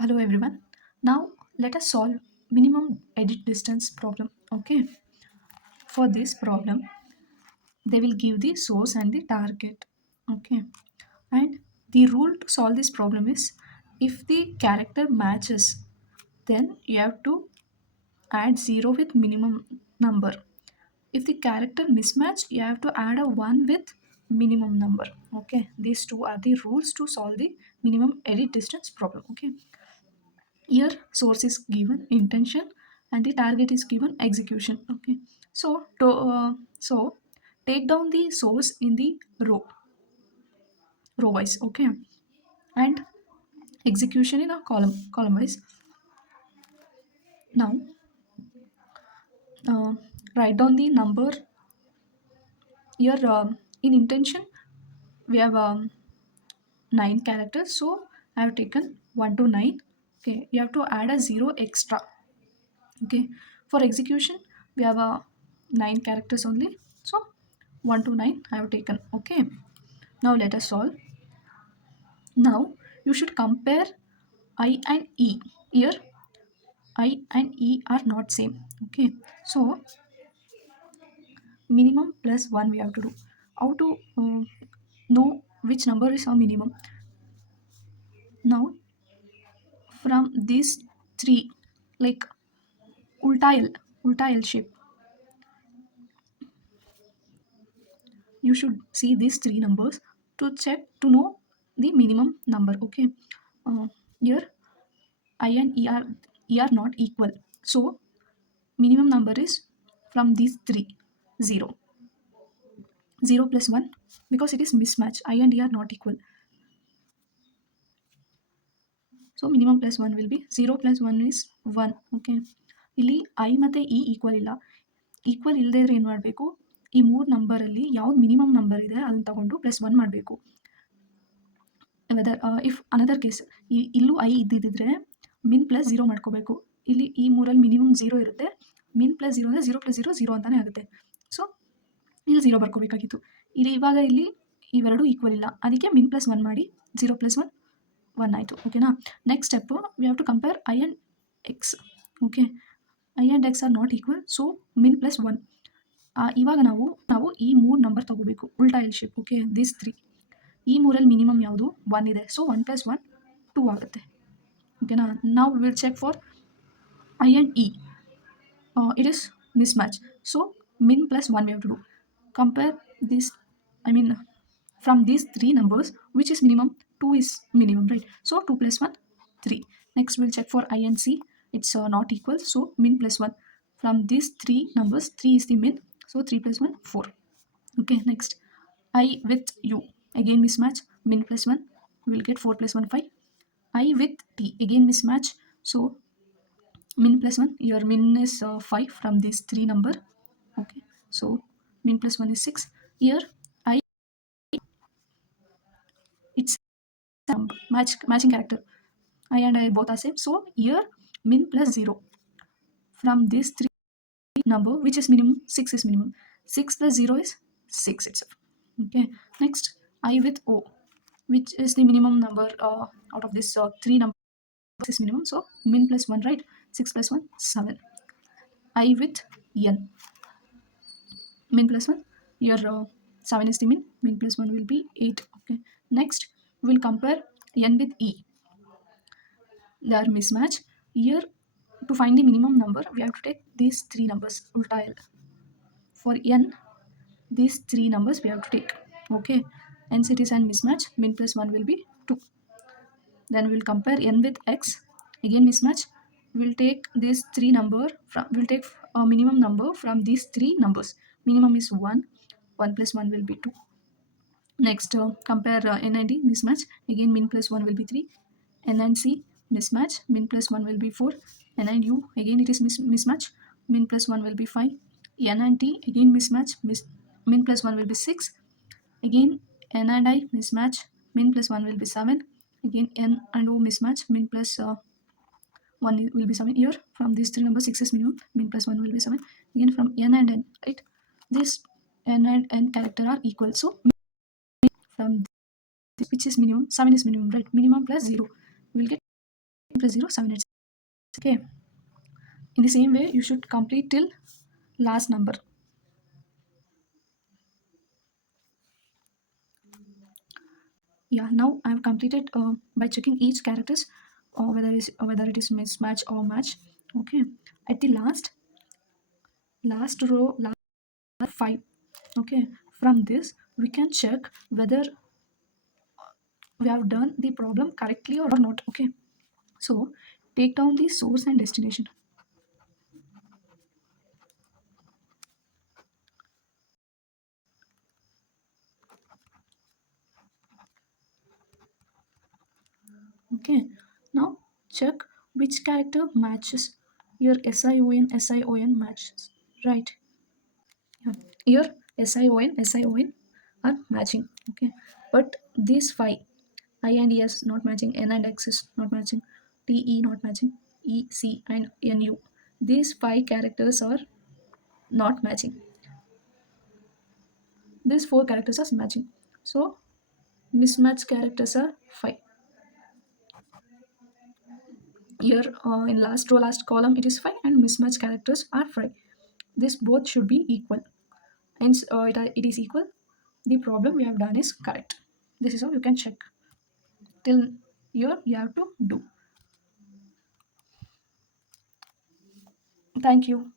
Hello everyone. Now let us solve minimum edit distance problem. Okay. For this problem, they will give the source and the target. Okay. And the rule to solve this problem is if the character matches, then you have to add 0 with minimum number. If the character mismatch, you have to add a 1 with minimum number. Okay. These two are the rules to solve the minimum edit distance problem. Okay. Here source is given intention and the target is given execution. Okay, so take down the source in the row wise. Okay, and execution in a column wise. Now uh, write down the number here. In intention we have 9 characters, so I have taken 1 to 9. Okay, you have to add a 0 extra. Okay, for execution we have 9 characters only, so 1 to 9 I have taken. Okay, now let us solve. Now you should compare I and E. Here I and E are not same. Okay, so minimum plus 1 we have to do. How to know which number is our minimum? Now from these three, like ulta L shape, you should see these three numbers to check to know the minimum number. Okay, uh, here I and E are not equal, so minimum number is from these three: 0, 0 plus 1, because it is mismatch. I and E are not equal, so minimum plus 1 will be 0 plus 1 is 1. Okay, ಇಲ್ಲಿ I ಮತ್ತು E equal ಇಲ್ಲ. Equal ಇಲ್ಲದೆ ಇದ್ರೆ ಏನು ಮಾಡಬೇಕು, ಈ ಮೂರು ನಂಬರಲ್ಲಿ ಯಾವ್ದು ಮಿನಿಮಮ್ ನಂಬರ್ ಇದೆ ಅದನ್ನು ತಗೊಂಡು ಪ್ಲಸ್ 1 ಮಾಡಬೇಕು. ವೆದರ್ ಇಫ್ ಅನದರ್ ಕೇಸ್ ಇಲ್ಲೂ ಐ ಇದ್ದಿದ್ದರೆ ಮಿನ್ ಪ್ಲಸ್ 0 ಮಾಡ್ಕೋಬೇಕು. ಇಲ್ಲಿ ಈ ಮೂರಲ್ಲಿ ಮಿನಿಮಮ್ 0 ಇರುತ್ತೆ. ಮಿನ್ ಪ್ಲಸ್ 0 ಅಂದರೆ 0 ಪ್ಲಸ್ 0 0 ಅಂತಾನೆ ಆಗುತ್ತೆ. ಸೊ ಇಲ್ಲಿ 0 ಬರ್ಕೋಬೇಕಾಗಿತ್ತು. ಇಲ್ಲಿ ಇವೆರಡು ಈಕ್ವಲ್ ಇಲ್ಲ, ಅದಕ್ಕೆ ಮಿನ್ ಪ್ಲಸ್ 1 ಮಾಡಿ 0 ಪ್ಲಸ್ 1 1 ಆಯಿತು. ಓಕೆನಾ. Next step we have to compare I and X. Okay, I and X are not equal, so min plus 1. ಇವಾಗ ನಾವು ಈ 3 ನಂಬರ್ ತಗೋಬೇಕು, ಉಲ್ಟಾ ಎಲ್ ಶೇಪ್. Okay, this 3. ಈ ಮೂರಲ್ಲಿ ಮಿನಿಮಮ್ ಯಾವುದು 1 ಇದೆ, ಸೊ 1 ಪ್ಲಸ್ 1 2 ಆಗುತ್ತೆ. ಓಕೆನಾ. ನಾವು will check for I and E. It is mismatch, so min plus 1 we have to do. Compare this, I mean from these three numbers which is minimum. 2 is minimum, right? So 2 plus 1 3. Next we'll check for I and C. It's not equal, so min plus 1. From these three numbers 3 is the min, so 3 plus 1 4. Okay, next I with U, again mismatch. Min plus 1 we will get 4 plus 1 5. I with T, again mismatch, so min plus 1, your min is 5 from these three number. Okay, so min plus 1 is 6. Here I, it's matching character. I and I both are same, so here min plus 0 from these three number which is minimum. 6 is minimum, 6 plus 0 is 6 itself. Okay, next I with O, which is the minimum number out of this three numbers is minimum, so min plus 1, right? 6 plus 1 7. I with N, min plus 1, here 7 is the min plus 1 will be 8. Okay, next we'll compare N with E. They are mismatch. Here to find the minimum number we have to take these three numbers ulta L. For N, these three numbers we have to take. Okay, hence it is an mismatch. Min plus 1 will be 2. Then we'll compare N with X, again mismatch. We'll take this three number from, we'll take a minimum number from these three numbers. Minimum is 1, 1 plus 1 will be 2. Next compare N and D, mismatch. Again min plus 1 will be 3. N and C, mismatch. Min plus 1 will be 4. N and U, again it is mismatch. Min plus 1 will be 5. N and T, again mismatch. Min plus 1 will be 6. Again N and I, mismatch. Min plus 1 will be 7. Again N and O, mismatch. Min plus 1 will be 7. Here from these three numbers 6 is minimum, min plus 1 will be 7. Again from N and N, right? This N and N character are equal, so from this, which is minimum, 7 is minimum, right? Minimum plus 0 we will get plus 0 7 8. Okay, in the same way you should complete till last number. Yeah, now I have completed by checking each characters whether it is mismatch or match. Okay, at the last row, last 5. Okay, from this we can check whether we have done the problem correctly or not. Okay, so take down the source and destination. Okay, now check which character matches your SION matches, right? Yeah. Here SION are matching. Okay, but these five, I and ES not matching, N and X is not matching, TE not matching, EC and NU. These five characters are not matching. These four characters are matching. So mismatched characters are five. Here in last row, last column, it is five, and mismatched characters are five. This both should be equal. Hence, it is equal. The problem we have done is correct. This is how you can check. Till here, you have to do. Thank you.